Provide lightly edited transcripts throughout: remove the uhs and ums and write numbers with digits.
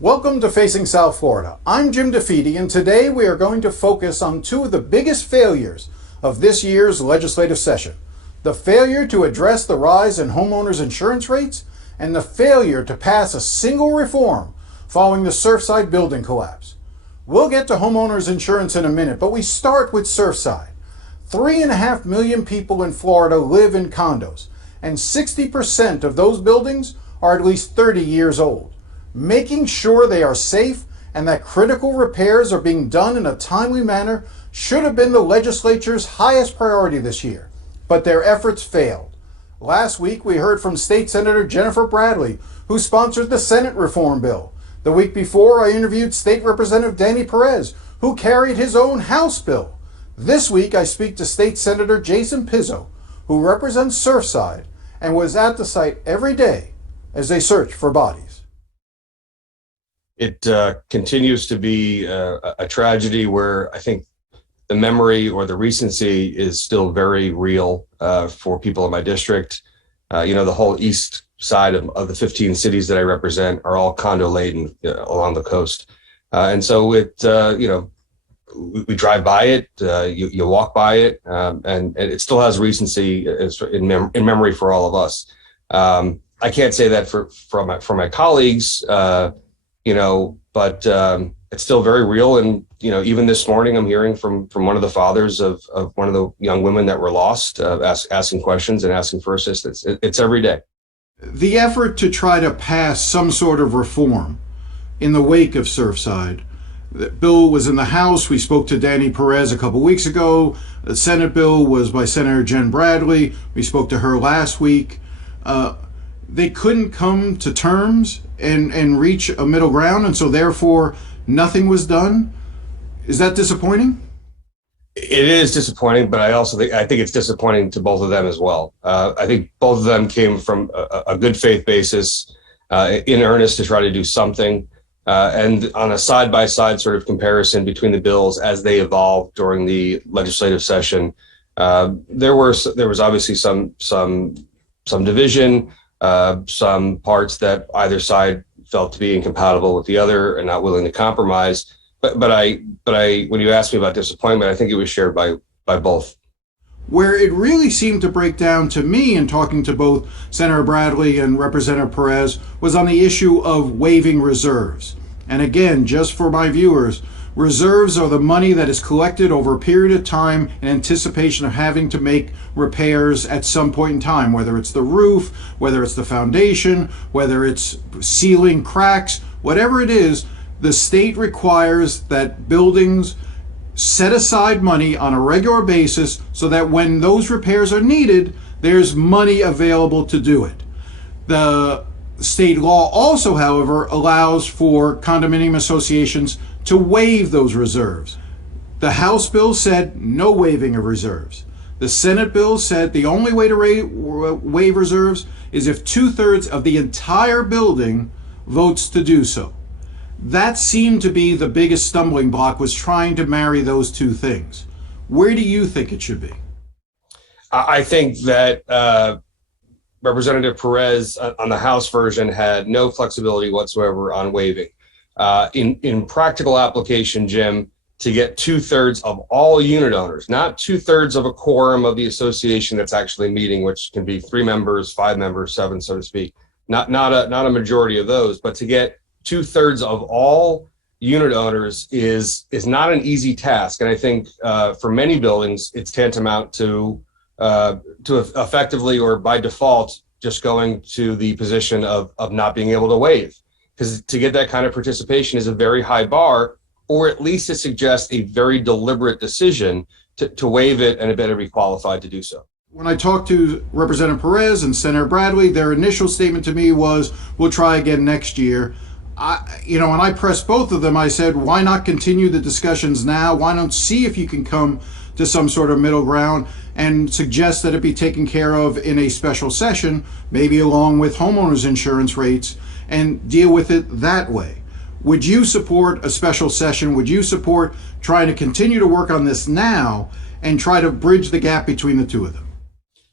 Welcome to Facing South Florida. I'm Jim DeFede, and today we are going to focus on two of the biggest failures of this year's legislative session. The failure to address the rise in homeowners insurance rates, and the failure to pass a single reform following the Surfside building collapse. We'll get to homeowners insurance in a minute, but we start with Surfside. 3.5 million people in Florida live in condos, and 60% of those buildings are at least 30 years old. Making sure they are safe and that critical repairs are being done in a timely manner should have been the legislature's highest priority this year, but their efforts failed. Last week, we heard from State Senator Jennifer Bradley, who sponsored the Senate reform bill. The week before, I interviewed State Representative Danny Perez, who carried his own House bill. This week, I speak to State Senator Sen Pizzo, who represents Surfside and was at the site every day as they search for bodies. It continues to be a tragedy where I think the memory or the recency is still very real for people in my district. The whole east side of the 15 cities that I represent are all condo laden along the coast. And so we drive by it, you walk by it, and it still has recency in memory for all of us. I can't say that for my colleagues, but it's still very real. And, even this morning, I'm hearing from one of the fathers of one of the young women that were lost, asking questions and asking for assistance. It's every day. The effort to try to pass some sort of reform in the wake of Surfside. The bill was in the House. We spoke to Danny Perez a couple weeks ago. The Senate bill was by Senator Jen Bradley. We spoke to her last week. They couldn't come to terms and reach a middle ground, and so therefore nothing was done. Is that disappointing? It is disappointing, but I think it's disappointing to both of them as well. I think both of them came from a good faith basis, in earnest to try to do something. And on a side-by-side sort of comparison between the bills as they evolved during the legislative session, there was obviously some division. Some parts that either side felt to be incompatible with the other and not willing to compromise. But when you asked me about disappointment, I think it was shared by both. Where it really seemed to break down to me in talking to both Senator Bradley and Representative Perez was on the issue of waiving reserves. And again, just for my viewers, reserves are the money that is collected over a period of time in anticipation of having to make repairs at some point in time, whether it's the roof, whether it's the foundation, whether it's sealing cracks, whatever it is, the state requires that buildings set aside money on a regular basis so that when those repairs are needed, there's money available to do it. The state law also, however, allows for condominium associations to waive those reserves. The House bill said no waiving of reserves. The Senate bill said the only way to waive reserves is if 2/3 of the entire building votes to do so. That seemed to be the biggest stumbling block, was trying to marry those two things. Where do you think it should be? I think that Representative Perez on the House version had no flexibility whatsoever on waiving. In practical application, Jim, to get 2/3 of all unit owners, not 2/3 of a quorum of the association that's actually meeting, which can be 3 members, 5 members, 7, so to speak, not a majority of those, but to get 2/3 of all unit owners is not an easy task. And I think for many buildings, it's tantamount to effectively or by default just going to the position of not being able to waive. Because to get that kind of participation is a very high bar, or at least it suggests a very deliberate decision to waive it, and it better be qualified to do so. When I talked to Representative Perez and Senator Bradley, their initial statement to me was, we'll try again next year. When I pressed both of them, I said, why not continue the discussions now? Why not see if you can come to some sort of middle ground and suggest that it be taken care of in a special session, maybe along with homeowners insurance rates, and deal with it that way? Would you support a special session? Would you support trying to continue to work on this now and try to bridge the gap between the two of them?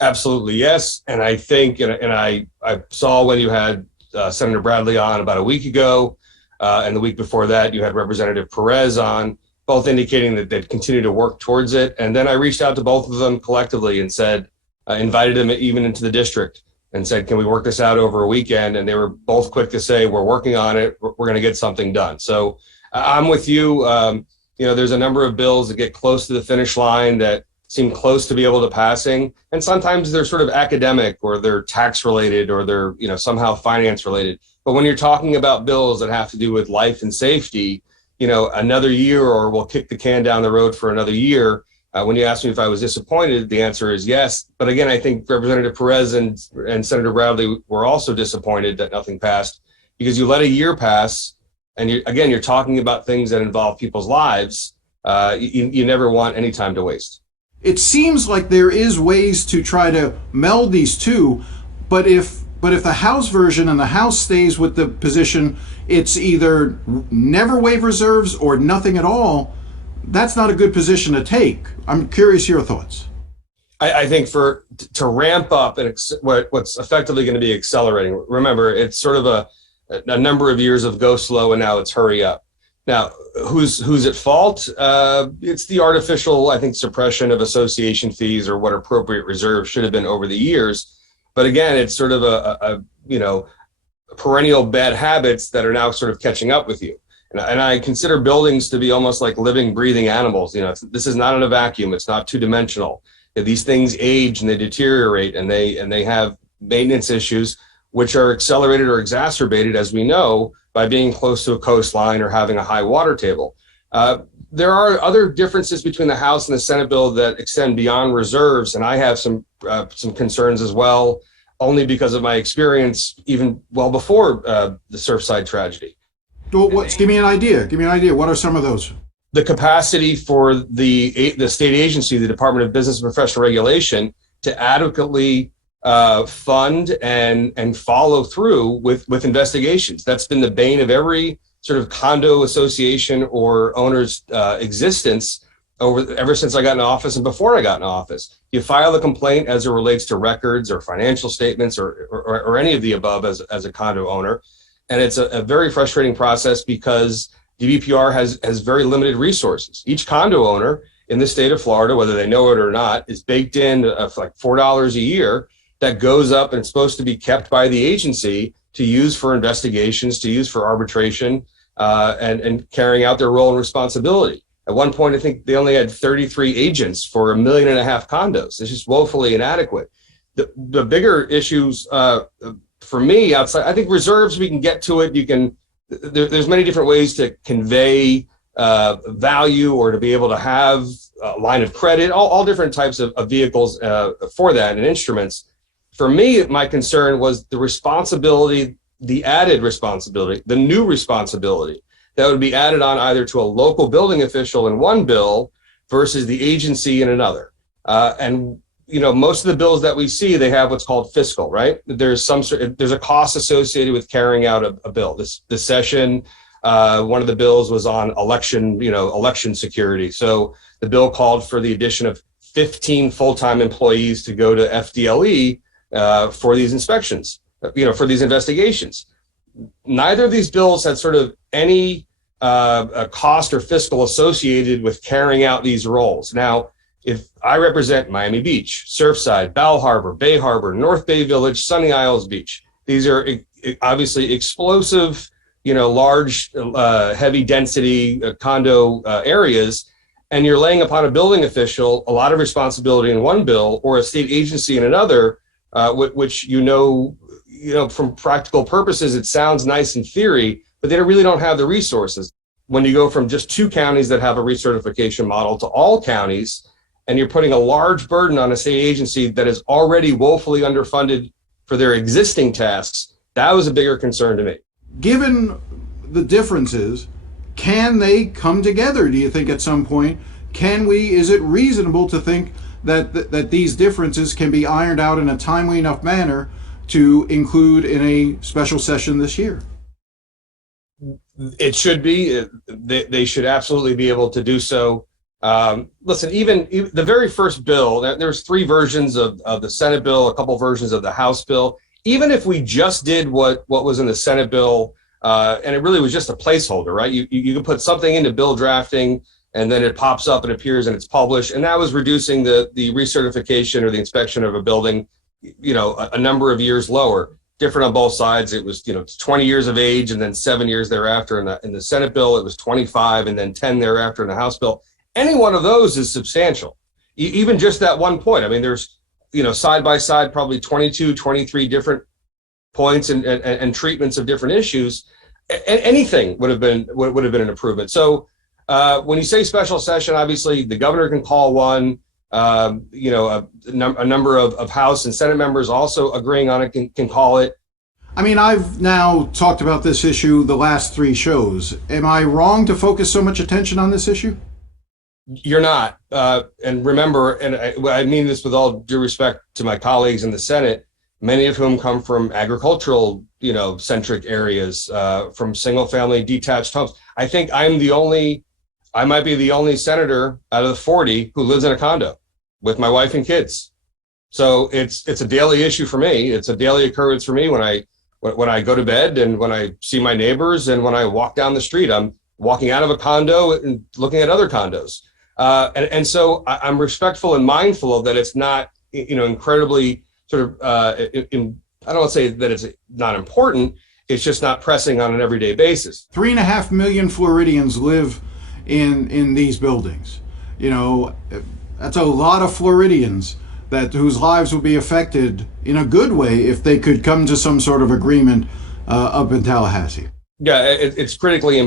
Absolutely, yes. And I think, and I saw when you had Senator Bradley on about a week ago, And the week before that, you had Representative Perez on, both indicating that they'd continue to work towards it. And then I reached out to both of them collectively and said, invited them even into the district and said, can we work this out over a weekend? And they were both quick to say, we're working on it. We're going to get something done. So I'm with you. There's a number of bills that get close to the finish line that seem close to be able to passing. And sometimes they're sort of academic, or they're tax related, or they're, somehow finance related. But when you're talking about bills that have to do with life and safety, another year, or we'll kick the can down the road for another year. When you asked me if I was disappointed, the answer is yes. But again, I think Representative Perez and Senator Bradley were also disappointed that nothing passed, because you let a year pass, and you're talking about things that involve people's lives. You never want any time to waste. It seems like there is ways to try to meld these two, but if the House version and the House stays with the position, it's either never waive reserves or nothing at all, that's not a good position to take. I'm curious your thoughts. I think to ramp up and what's effectively going to be accelerating, remember, it's sort of a number of years of go slow, and now it's hurry up. Now, who's at fault? It's the artificial, I think, suppression of association fees, or what appropriate reserves should have been over the years. But again, it's sort of a perennial bad habits that are now sort of catching up with you. And I consider buildings to be almost like living, breathing animals. This is not in a vacuum. It's not two-dimensional. These things age and they deteriorate, and they have maintenance issues, which are accelerated or exacerbated, as we know, by being close to a coastline or having a high water table. There are other differences between the House and the Senate bill that extend beyond reserves, and I have some concerns as well, only because of my experience even well before the Surfside tragedy. Well, give me an idea. What are some of those? The capacity for the state agency, the Department of Business and Professional Regulation, to adequately fund and follow through with investigations. That's been the bane of every sort of condo association or owner's existence ever since I got in office and before I got in office. You file a complaint as it relates to records or financial statements or any of the above as a condo owner. And it's a very frustrating process because DBPR has very limited resources. Each condo owner in the state of Florida, whether they know it or not, is baked in like $4 a year that goes up, and it's supposed to be kept by the agency to use for investigations, to use for arbitration, and carrying out their role and responsibility. At one point, I think they only had 33 agents for 1.5 million condos. It's just woefully inadequate. The bigger issues for me outside, I think reserves, we can get to it. There's many different ways to convey value, or to be able to have a line of credit, all different types of vehicles for that and instruments. For me, my concern was the responsibility, the added responsibility, the new responsibility that would be added on either to a local building official in one bill versus the agency in another. Most of the bills that we see, they have what's called fiscal, right? There's a cost associated with carrying out a bill. This session, one of the bills was on election security. So the bill called for the addition of 15 full-time employees to go to FDLE for these inspections, for these investigations. Neither of these bills had sort of any cost or fiscal associated with carrying out these roles. Now, if I represent Miami Beach, Surfside, Bal Harbor, Bay Harbor, North Bay Village, Sunny Isles Beach, these are obviously explosive, large, heavy density condo areas, and you're laying upon a building official a lot of responsibility in one bill, or a state agency in another, which from practical purposes, it sounds nice in theory, but they really don't have the resources. When you go from just 2 counties that have a recertification model to all counties, and you're putting a large burden on a state agency that is already woefully underfunded for their existing tasks, that was a bigger concern to me. Given the differences, can they come together, do you think, at some point? Is it reasonable to think that these differences can be ironed out in a timely enough manner to include in a special session this year? It should be. They should absolutely be able to do so. Listen, even the very first bill, there's 3 versions of the Senate bill, a couple versions of the House bill. Even if we just did what was in the Senate bill, And it really was just a placeholder, right? You could put something into bill drafting, and then it pops up and appears and it's published. And that was reducing the recertification or the inspection of a building, a number of years lower. Different on both sides. It was, 20 years of age and then 7 years thereafter. In the Senate bill, it was 25 and then 10 thereafter in the House bill. Any one of those is substantial. Even just that one point. I mean, there's, side by side, probably 22, 23 different points and treatments of different issues. Anything would have been an improvement. So when you say special session, obviously the governor can call one. A number of House and Senate members also agreeing on it can call it. I mean, I've now talked about this issue the last 3 shows. Am I wrong to focus so much attention on this issue? You're not. And remember, and I mean this with all due respect to my colleagues in the Senate, many of whom come from agricultural, centric areas, from single family detached homes. I think I might be the only senator out of the 40 who lives in a condo with my wife and kids. So it's a daily issue for me. It's a daily occurrence for me when I go to bed and when I see my neighbors and when I walk down the street. I'm walking out of a condo and looking at other condos. And so I'm respectful and mindful of that. It's not, incredibly sort of, I don't want to say that it's not important. It's just not pressing on an everyday basis. 3.5 million Floridians live in these buildings. That's a lot of Floridians whose lives would be affected in a good way if they could come to some sort of agreement up in Tallahassee. Yeah, it's critically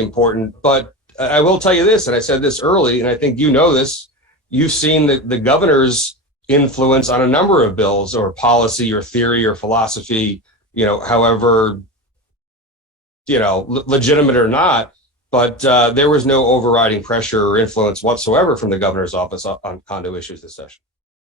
important. But I will tell you this, and I said this early, and I think this. You've seen the governor's influence on a number of bills or policy or theory or philosophy, however, legitimate or not. But there was no overriding pressure or influence whatsoever from the governor's office on condo issues this session.